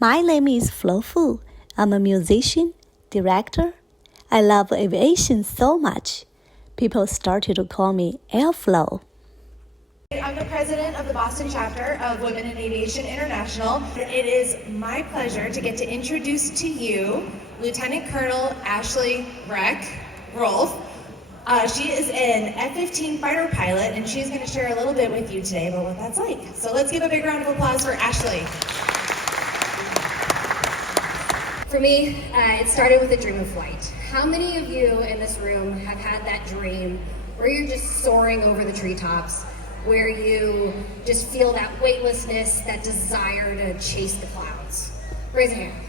My name is Flo Fu. I'm a musician, director. I love aviation so much. People started to call me Airflow. I'm the president of the Boston chapter of Women in Aviation International. It is my pleasure to get to introduce to you Lieutenant Colonel Ashley Rolfe. She is an F-15 fighter pilot, and she's going to share a little bit with you today about what that's like. So let's give a big round of applause for Ashley. For me, it started with a dream of flight. How many of you in this room have had that dream where you're just soaring over the treetops, where you just feel that weightlessness, that desire to chase the clouds? Raise a hand.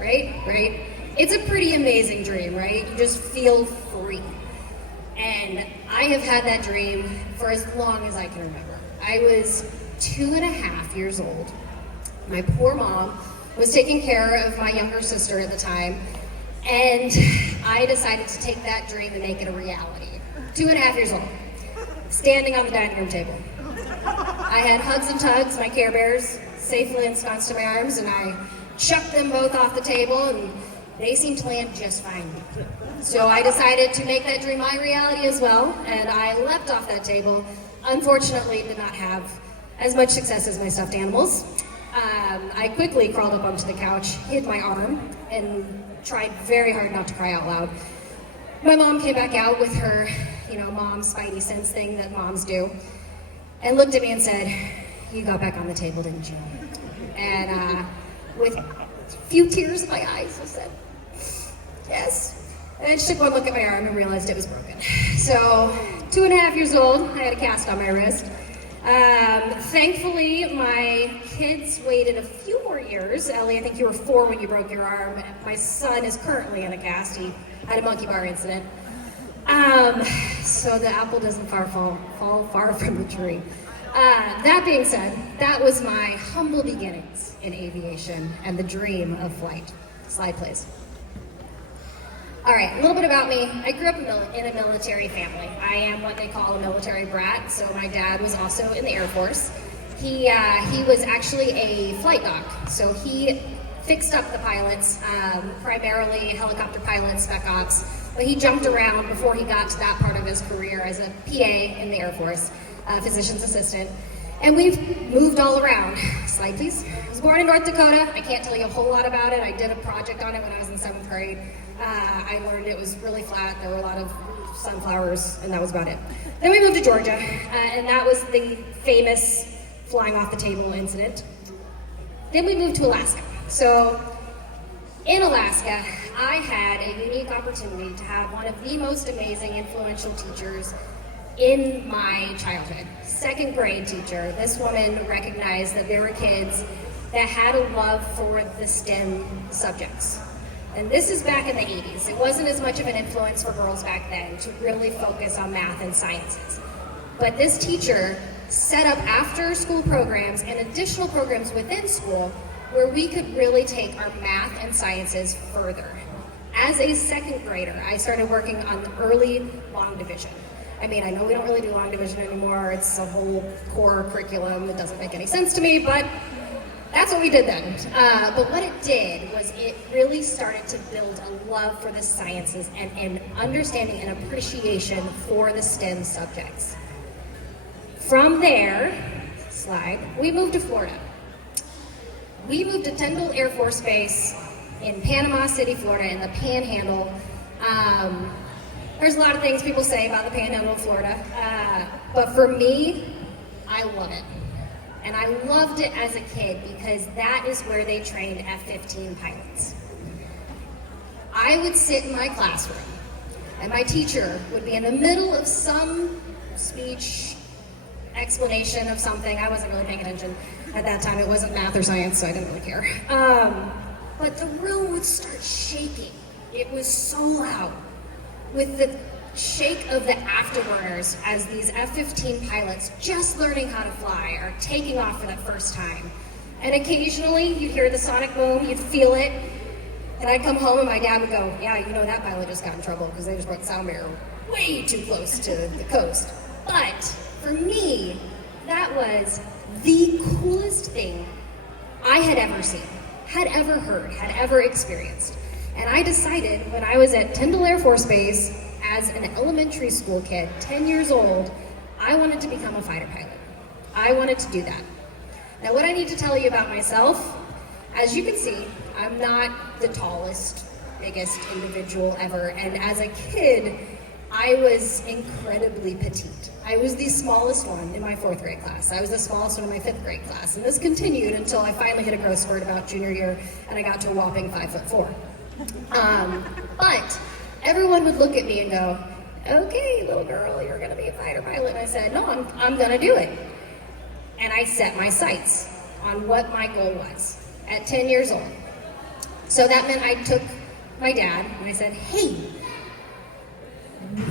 Right? It's a pretty amazing dream, right? You just feel free. And I have had that dream for as long as I can remember. I was 2.5 years old. My poor mom was taking care of my younger sister at the time, and I decided to take that dream and make it a reality. 2.5 years old, standing on the dining room table. I had Hugs and Tugs, my Care Bears, safely ensconced in my arms, and I chucked them both off the table, and they seemed to land just fine. So I decided to make that dream my reality as well, and I leapt off that table. Unfortunately, did not have as much success as my stuffed animals. I quickly crawled up onto the couch, hid my arm, and tried very hard not to cry out loud. My mom came back out with her, mom's spidey sense thing that moms do, and looked at me and said, "You got back on the table, didn't you?" And with a few tears in my eyes, I said, "Yes." And she took one look at my arm and realized it was broken. So, 2.5 years old, I had a cast on my wrist. Thankfully, my kids waited a few more years. Ellie, I think you were 4 when you broke your arm. My son is currently in a cast. He had a monkey bar incident. So the apple doesn't fall far from the tree. That being said, that was my humble beginnings in aviation and the dream of flight. Slide, please. All right, a little bit about me. I grew up in a military family. I am what they call a military brat, so my dad was also in the Air Force. He was actually a flight doc, so he fixed up the pilots, primarily helicopter pilots, spec ops, but he jumped around before he got to that part of his career as a PA in the Air Force, physician's assistant. And we've moved all around. Slide, please. I was born in North Dakota. I can't tell you a whole lot about it. I did a project on it when I was in 7th grade. I learned it was really flat. There were a lot of sunflowers, and that was about it. Then we moved to Georgia, and that was the famous flying off the table incident. Then we moved to Alaska. So in Alaska, I had a unique opportunity to have one of the most amazing, influential teachers in my childhood. 2nd grade teacher. This woman recognized that there were kids that had a love for the STEM subjects. And this is back in the 80s. It wasn't as much of an influence for girls back then to really focus on math and sciences. But this teacher set up after school programs and additional programs within school where we could really take our math and sciences further. As a 2nd grader, I started working on the early long division. I mean, I know we don't really do long division anymore. It's a whole core curriculum that doesn't make any sense to me, but that's what we did then. But what it did was it really started to build a love for the sciences and an understanding and appreciation for the STEM subjects. From there, slide, we moved to Florida. We moved to Tyndall Air Force Base in Panama City, Florida, in the Panhandle. There's a lot of things people say about the Panhandle of Florida, but for me, I love it. And I loved it as a kid because that is where they trained F-15 pilots. I would sit in my classroom, and my teacher would be in the middle of some speech, explanation of something. I wasn't really paying attention at that time. It wasn't math or science, so I didn't really care. But the room would start shaking. It was so loud. With the shake of the afterburners as these F-15 pilots just learning how to fly are taking off for the first time. And occasionally you'd hear the sonic boom, you'd feel it, and I'd come home and my dad would go, "Yeah, that pilot just got in trouble because they just brought the sound barrier way too close to the coast." But for me, that was the coolest thing I had ever seen. had ever heard, had ever experienced. And I decided when I was at Tyndall Air Force Base as an elementary school kid, 10 years old, I wanted to become a fighter pilot. I wanted to do that. Now, what I need to tell you about myself, as you can see, I'm not the tallest, biggest individual ever, and as a kid, I was incredibly petite. I was the smallest one in my 4th grade class. I was the smallest one in my 5th grade class, and this continued until I finally hit a growth spurt about junior year, and I got to a whopping 5'4". But everyone would look at me and go, okay, little girl, you're gonna be a fighter pilot. And I said, no, I'm gonna do it. And I set my sights on what my goal was at 10 years old. So that meant I took my dad and I said, hey,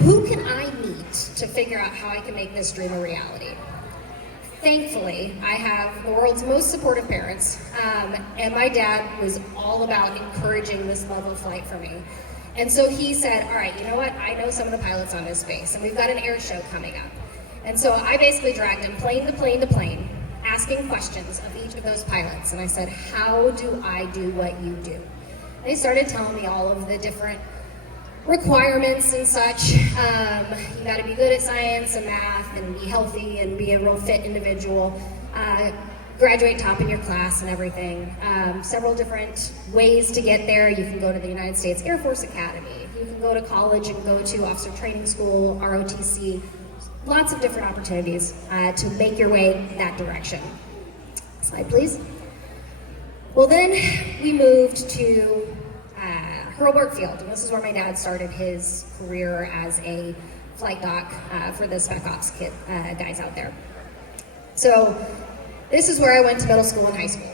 who can I meet to figure out how I can make this dream a reality? Thankfully, I have the world's most supportive parents, and my dad was all about encouraging this love of flight for me. And so he said, all right, you know what? I know some of the pilots on this space, and we've got an air show coming up. And so I basically dragged him plane to plane to plane, asking questions of each of those pilots. And I said, how do I do what you do? And they started telling me all of the different requirements and such. You gotta be good at science and math and be healthy and be a real fit individual. Graduate top in your class and everything. Several different ways to get there. You can go to the United States Air Force Academy. You can go to college and go to Officer Training School, ROTC. Lots of different opportunities to make your way that direction. Slide, please. Well, then we moved to Hurlburt Field, and this is where my dad started his career as a flight doc for the Spec Ops guys out there. So this is where I went to middle school and high school.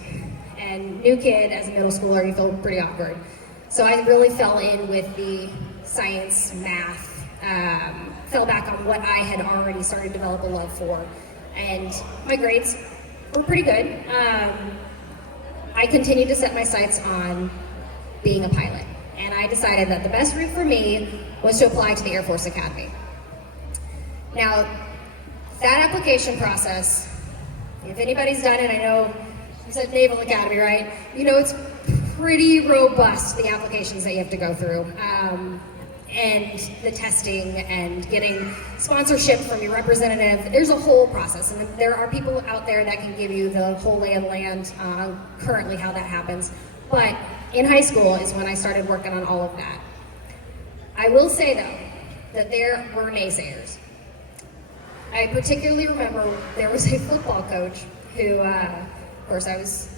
And new kid, as a middle schooler, you feel pretty awkward. So I really fell in with the science, math, fell back on what I had already started to develop a love for. And my grades were pretty good. I continued to set my sights on being a pilot. And I decided that the best route for me was to apply to the Air Force Academy. Now, that application process, if anybody's done it, I know you said Naval Academy, right? You know it's pretty robust, the applications that you have to go through. And the testing and getting sponsorship from your representative. There's a whole process, and there are people out there that can give you the whole lay of the land currently how that happens. But in high school is when I started working on all of that. I will say though, that there were naysayers. I particularly remember there was a football coach who, of course I was,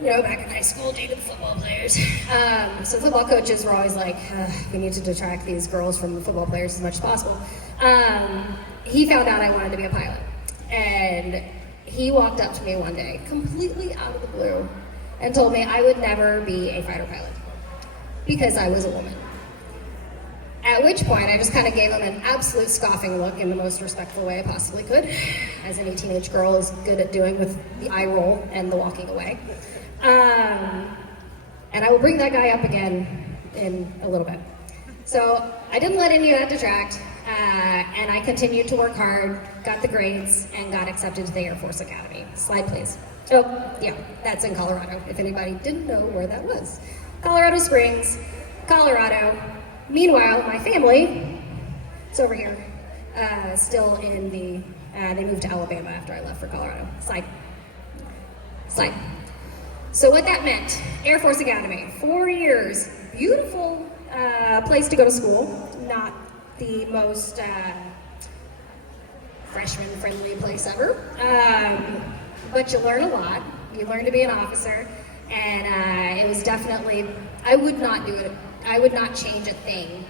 back in high school, dated the football players. So football coaches were always like, we need to detract these girls from the football players as much as possible. He found out I wanted to be a pilot. And he walked up to me one day, completely out of the blue, and told me I would never be a fighter pilot because I was a woman. At which point, I just kind of gave him an absolute scoffing look in the most respectful way I possibly could, as any teenage girl is good at doing with the eye roll and the walking away. And I will bring that guy up again in a little bit. So I didn't let any of that detract, and I continued to work hard, got the grades, and got accepted to the Air Force Academy. Slide, please. Oh, yeah, that's in Colorado, if anybody didn't know where that was. Colorado Springs, Colorado. Meanwhile, my family is over here, still in the, they moved to Alabama after I left for Colorado. Slide. Slide. So what that meant, Air Force Academy, 4 years, beautiful place to go to school, not the most freshman-friendly place ever, but you learn a lot. You learn to be an officer, and it was definitely, I would not do it. I would not change a thing.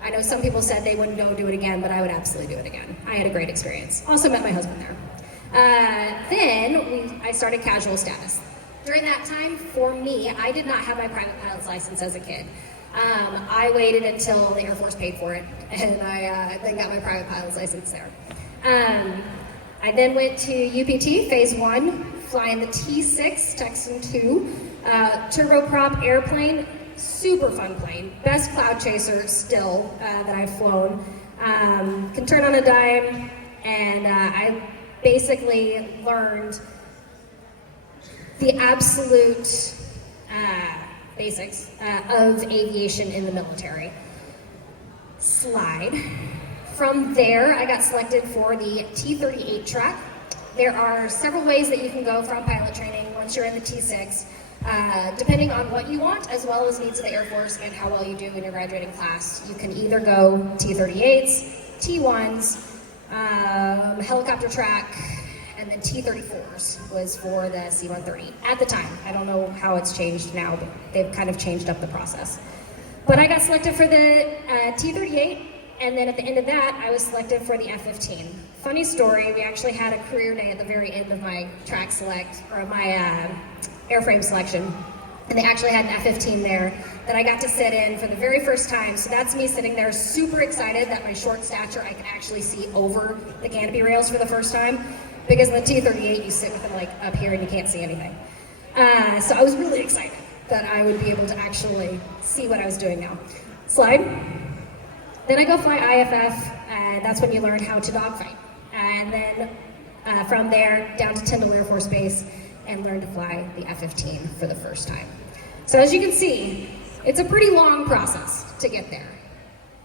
I know some people said they wouldn't go do it again, but I would absolutely do it again. I had a great experience. Also met my husband there. Then I started casual status. During that time, for me, I did not have my private pilot's license as a kid. I waited until the Air Force paid for it, and I then got my private pilot's license there. I then went to UPT, Phase 1, flying the T6, Texan 2, turboprop airplane. Super fun plane, best cloud chaser still that I've flown. Can turn on a dime, and I basically learned the absolute basics of aviation in the military. Slide. From there, I got selected for the T-38 track. There are several ways that you can go from pilot training once you're in the T6, depending on what you want, as well as needs of the Air Force and how well you do in your graduating class. You can either go T-38s, T-1s, helicopter track, and then T-34s was for the C-130 at the time. I don't know how it's changed now, but they've kind of changed up the process. But I got selected for the T-38, and then at the end of that, I was selected for the F-15. Funny story, we actually had a career day at the very end of my track select, or my airframe selection, and they actually had an F-15 there that I got to sit in for the very first time. So that's me sitting there super excited that my short stature, I can actually see over the canopy rails for the first time, because in the T-38, you sit with them like up here and you can't see anything. So I was really excited that I would be able to actually see what I was doing now. Slide. Then I go fly IFF, and that's when you learn how to dogfight. And then from there, down to Tyndall Air Force Base, and learn to fly the F-15 for the first time. So as you can see, it's a pretty long process to get there.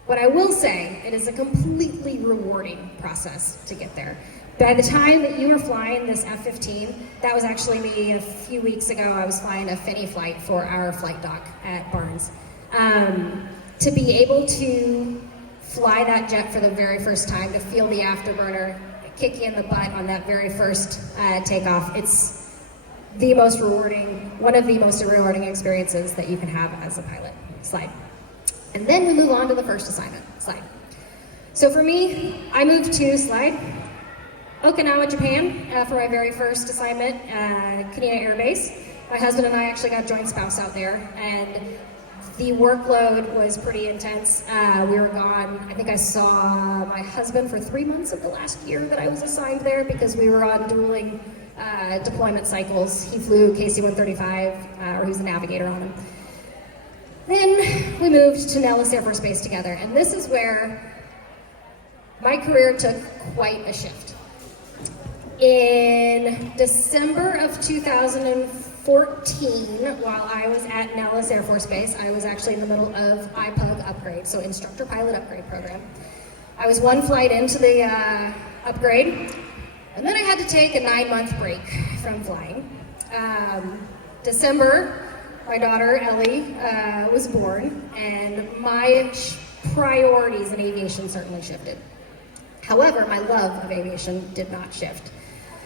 What I will say, it is a completely rewarding process to get there. By the time that you are flying this F-15, that was actually me a few weeks ago. I was flying a Finney flight for our flight dock at Barnes. To be able to fly that jet for the very first time, to feel the afterburner kick you in the butt on that very first takeoff, it's the most rewarding, one of the most rewarding experiences that you can have as a pilot. Slide. And then we move on to the first assignment. Slide. So for me, I moved to slide. Okinawa, Japan, for my very first assignment, Kaneda Air Base. My husband and I actually got joint spouse out there, and the workload was pretty intense. We were gone, I think I saw my husband for 3 months of the last year that I was assigned there, because we were on dueling deployment cycles. He flew KC-135, or he was a navigator on him. Then we moved to Nellis Air Force Base together, and this is where my career took quite a shift. In December of 2014, while I was at Nellis Air Force Base, I was actually in the middle of IPUG upgrade, so Instructor Pilot Upgrade Program. I was one flight into the upgrade, and then I had to take a 9-month break from flying. December, my daughter Ellie was born, and my priorities in aviation certainly shifted. However, my love of aviation did not shift.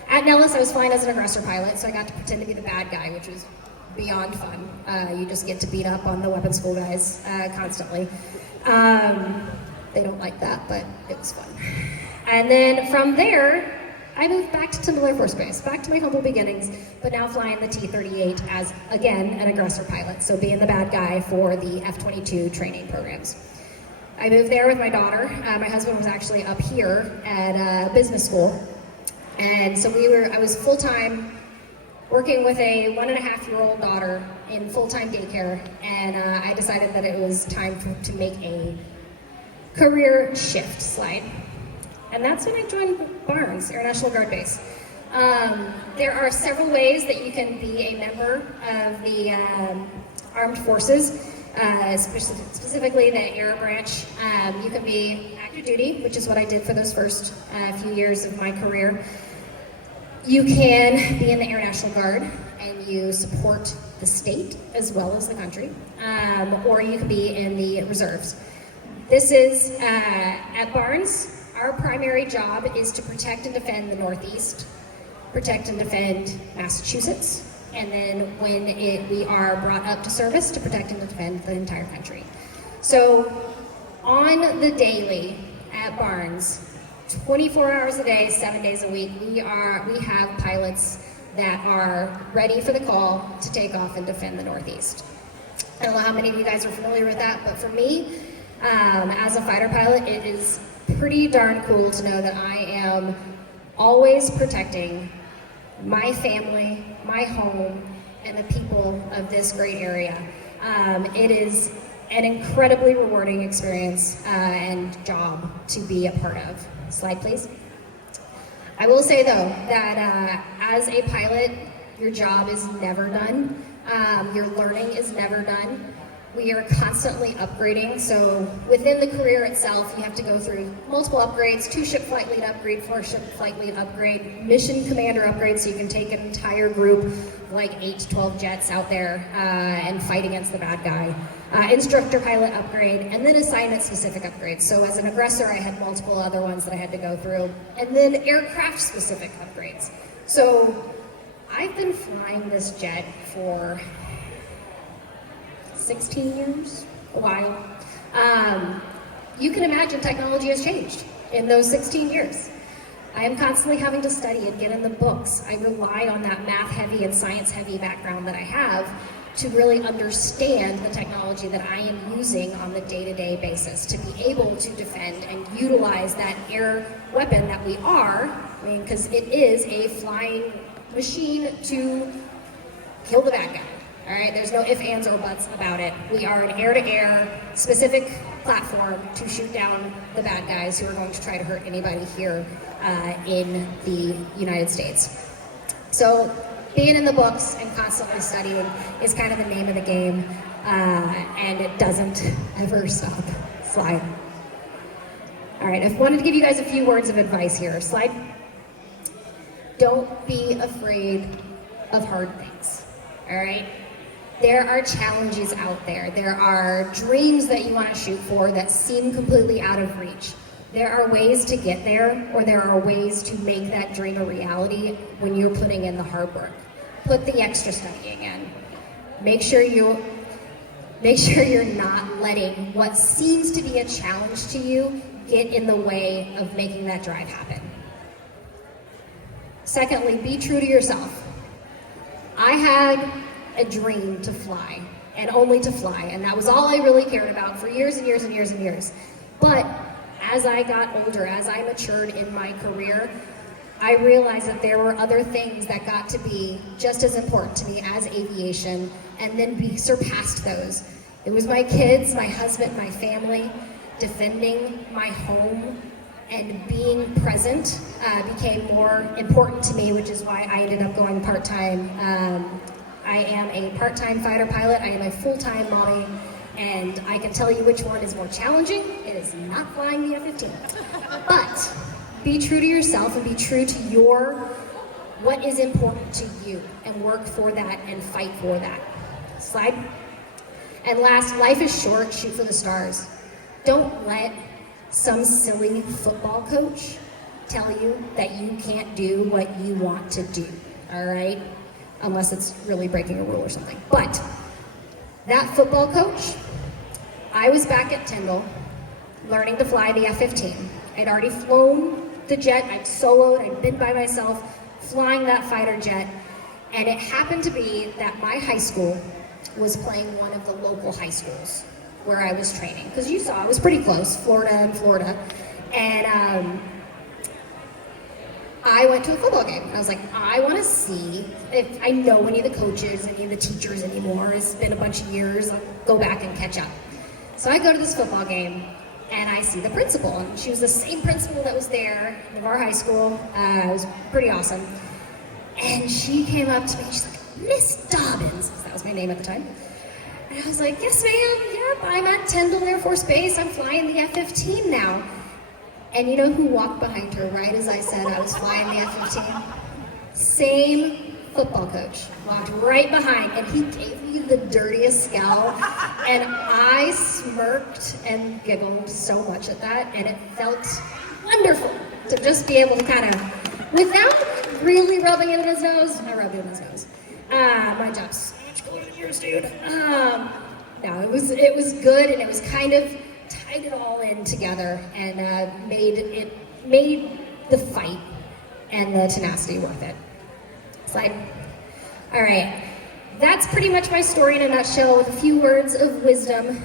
At Nellis, I was flying as an aggressor pilot, so I got to pretend to be the bad guy, which was beyond fun. You just get to beat up on the weapons school guys constantly. They don't like that, but it was fun. And then from there, I moved back to Tyndall Air Force Base, back to my humble beginnings, but now flying the T-38 as, again, an aggressor pilot, so being the bad guy for the F-22 training programs. I moved there with my daughter. My husband was actually up here at business school. And so I was full-time working with a 1.5-year-old daughter in full-time daycare, and I decided that it was time to make a career shift. Slide. And that's when I joined Barnes Air National Guard Base. There are several ways that you can be a member of the armed forces, specifically the Air Branch. You can be active duty, which is what I did for those first few years of my career. You can be in the Air National Guard and you support the state as well as the country, or you can be in the reserves. This is, at Barnes, our primary job is to protect and defend the Northeast, protect and defend Massachusetts, and then when we are brought up to service, to protect and defend the entire country. So on the daily at Barnes, 24 hours a day, 7 days a week, we have pilots that are ready for the call to take off and defend the Northeast. I don't know how many of you guys are familiar with that, but for me, as a fighter pilot, it is pretty darn cool to know that I am always protecting my family, my home, and the people of this great area. It is an incredibly rewarding experience and job to be a part of. Slide, please. I will say, though, that as a pilot, your job is never done. Your learning is never done. We are constantly upgrading, so within the career itself, you have to go through multiple upgrades, 2-ship flight lead upgrade, 4-ship flight lead upgrade, mission commander upgrade, so you can take an entire group, like 8 to 12 jets out there and fight against the bad guy. Instructor pilot upgrade, and then assignment specific upgrades. So as an aggressor, I had multiple other ones that I had to go through, and then aircraft specific upgrades. So I've been flying this jet for 16 years, a while. You can imagine technology has changed in those 16 years. I am constantly having to study and get in the books. I rely on that math-heavy and science-heavy background that I have to really understand the technology that I am using on the day-to-day basis to be able to defend and utilize that air weapon that we are, because it is a flying machine to kill the bad guy. All right, there's no ifs, ands, or buts about it. We are an air-to-air specific platform to shoot down the bad guys who are going to try to hurt anybody here in the United States. So being in the books and constantly studying is kind of the name of the game, and it doesn't ever stop. Slide. All right, I wanted to give you guys a few words of advice here. Slide. Don't be afraid of hard things, all right? There are challenges out there. There are dreams that you want to shoot for that seem completely out of reach. There are ways to get there, or there are ways to make that dream a reality when you're putting in the hard work. Put the extra studying in. Make sure you're not letting what seems to be a challenge to you get in the way of making that drive happen. Secondly, be true to yourself. I had a dream to fly, and only to fly, and that was all I really cared about for years and years and years and years. But as I got older, as I matured in my career, I realized that there were other things that got to be just as important to me as aviation, and then we surpassed those. It was my kids, my husband, my family, defending my home, and being present became more important to me, which is why I ended up going part-time. I am a part-time fighter pilot, I am a full-time mommy, and I can tell you which one is more challenging. It is not flying the F-15. But be true to yourself and be true to what is important to you, and work for that and fight for that. Slide. And last, life is short, shoot for the stars. Don't let some silly football coach tell you that you can't do what you want to do, all right? Unless it's really breaking a rule or something. But that football coach, I was back at Tyndall learning to fly the F-15. I'd already flown the jet, I'd soloed, I'd been by myself flying that fighter jet, and it happened to be that my high school was playing one of the local high schools where I was training. Because you saw, it was pretty close, Florida and Florida. And I went to a football game. I was like, I want to see if I know any of the coaches, any of the teachers anymore. It's been a bunch of years. I'll go back and catch up. So I go to this football game, and I see the principal. And she was the same principal that was there of our high school. It was pretty awesome. And she came up to me. She's like, Miss Dobbins. That was my name at the time. And I was like, yes, ma'am. Yep, I'm at Tyndall Air Force Base. I'm flying the F-15 now. And you know who walked behind her right as I said I was flying the F-15? Same football coach walked right behind, and he gave me the dirtiest scowl, and I smirked and giggled so much at that, and it felt wonderful to just be able to kind of, without really rubbing it in his nose, I rubbed it in his nose. My job's so much cooler than yours, dude. No, it was good, and it was kind of tied it all in together and made the fight and the tenacity worth it. Slide. All right, that's pretty much my story in a nutshell with a few words of wisdom.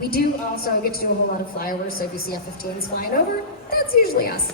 We do also get to do a whole lot of flyovers, so if you see F-15s flying over, that's usually us.